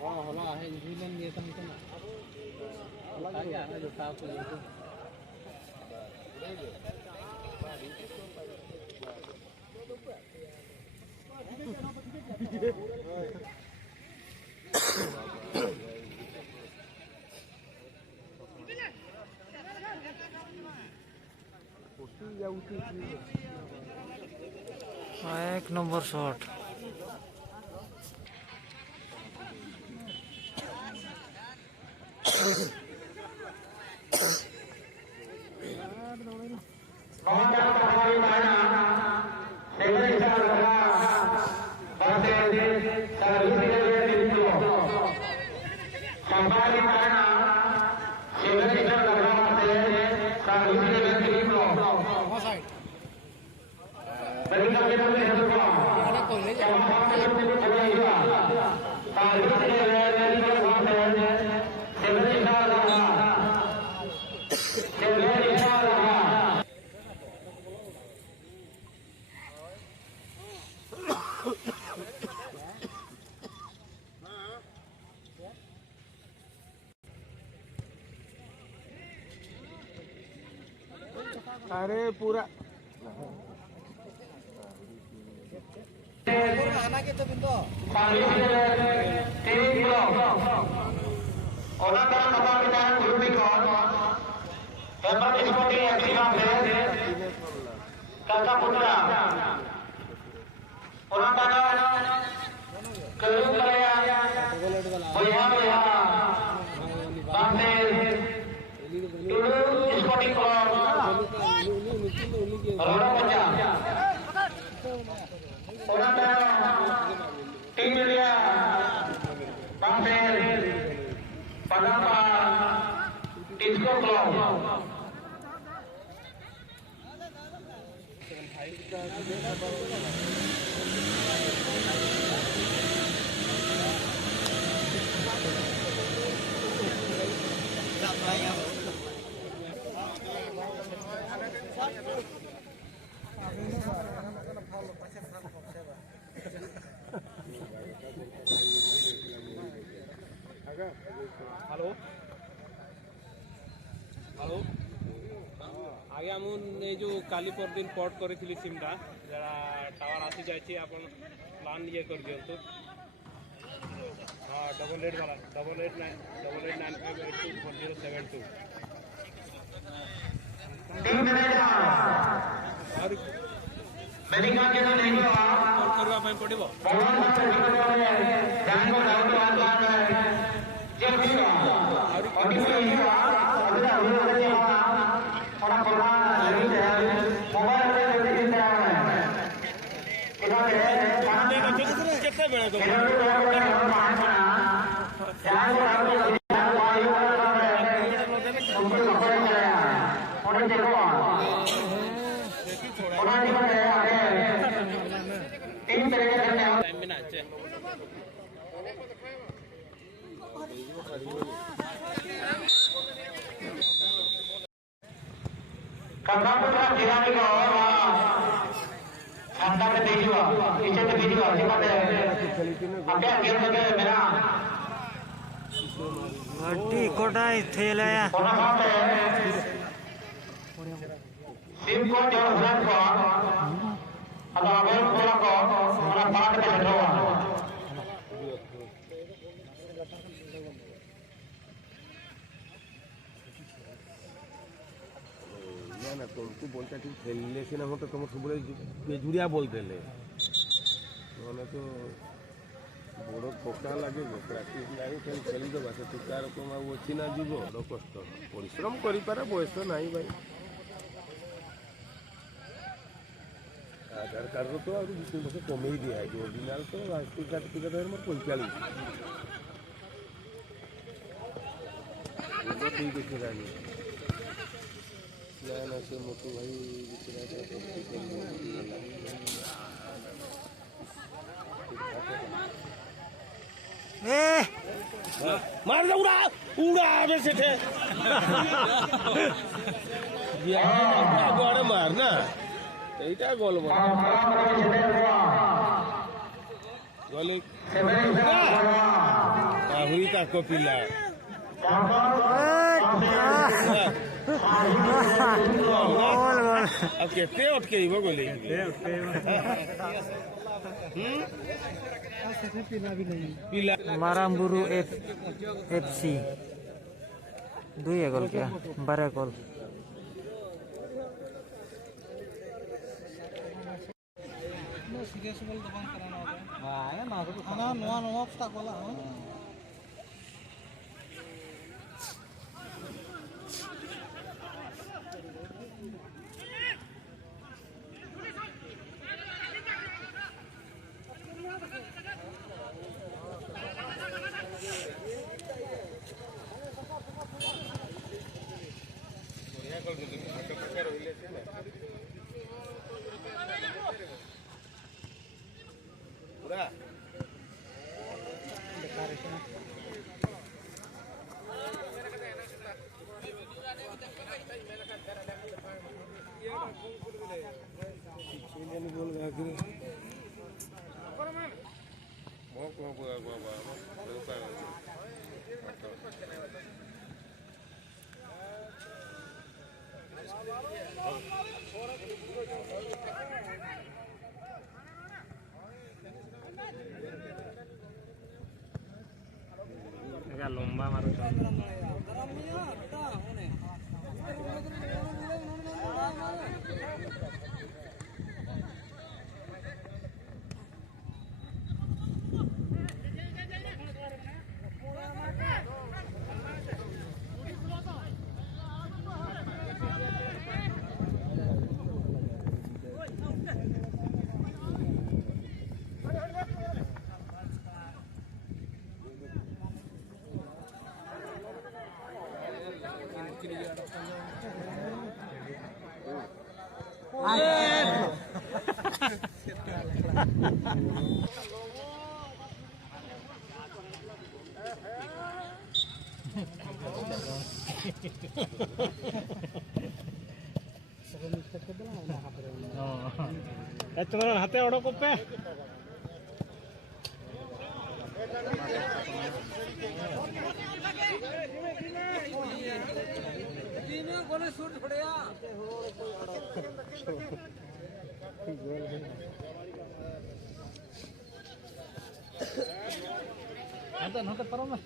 होला आहे जुलन येतं ना होला काय आहे जो साफ येतो एक नंबर शॉट अरे पूरा आना के तो बिंदु team India Panama TISCO club hello hello आगे हम जो काली पर दिन पॉट करी सिमटा जरा टावर आसी जाए आपन प्लान ये कर दिंतु हाँ 88 वाला 889898524072 और मेडिका के तो नहीं हुआ कॉल करवा ପାଇଁ ପଡ଼ିବ କେତେ ବେଳ टाइम भी ना अच्छे कंप्यूटर दिवाली को ठंडा में देखियो पीछे से देखियो जिसमें अबे गेम में मेरा अड्डी कोटाई थेलाया सिम को जो फ्लैट को अगर वेब को हमारा बात में चलो ना तुमको बोलता ठीक खेलने से ना हो तो तुम सब बेजुरिया बोल देले मैंने तो बड़ पक्का लगे प्राक्टिस नहीं खेल खेली देवा से टीका रकम अच्छी ना जीव बड़ कष्ट परिश्रम करें बयस ना भाई आधार कार्ड तो आज 2 वर्ष कमे दिया है ओरिजिनाल तो सर्टिफिकेट मोर 45 ठीक अच्छे रानी ना से मोटू भाई ए मार दे उड़ा उड़ा सेठे आगे मार ना এইটা গোল গলে আহুরি তাকো পিলা ଆଉ କେତେ ଅଟକେଇବ ଗଲେ ପିଲା मारामबुरु FC 2 गोल क्या 12 गोल ପୁରା লম্বা মারুছ তোমার হাতে অড় করবে নতে পারো না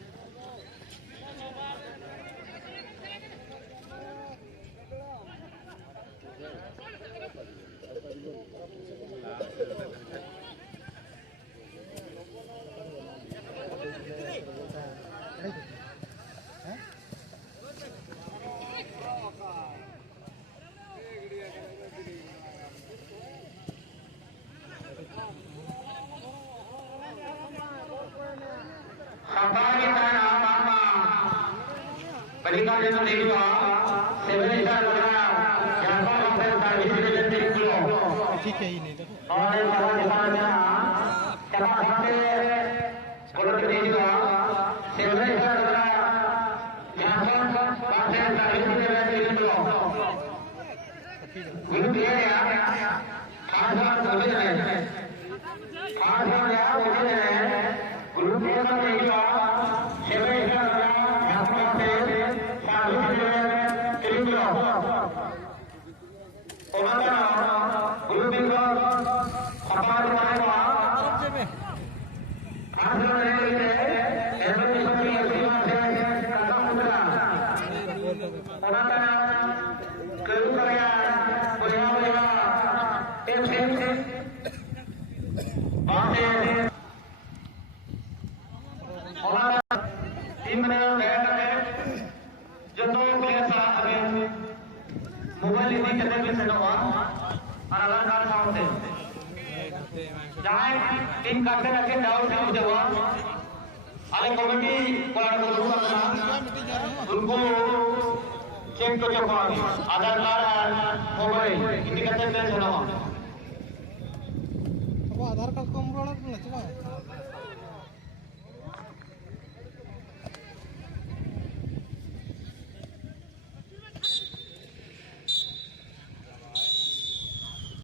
Sampai tanah mama, berikan dia sendiri sebenarnya adalah yang sampai tadi sudah tinggal. Oleh karena siapa sampai kalau tinggal sebenarnya adalah yang sampai tadi sudah tinggal. Guru dia ya, खास बोले हैं, खास क्या बोले हैं, गुरु के साथ एक सेवा यहाँ पे साधु तेलुगु गुरु जी को हमारे मायका खास रहने के ऐसे सभी ऐसे कदम उठा उन्होंने कल कराया बोला mobile ini kita bisa doa, anak-anak sampai. Jangan tingkatkan lagi daun yang jawab. Ada komiti kalau ada uनको चेक तो जब Aadhaar card mobile ini kita bisa doa. Aadhaar card कम रोड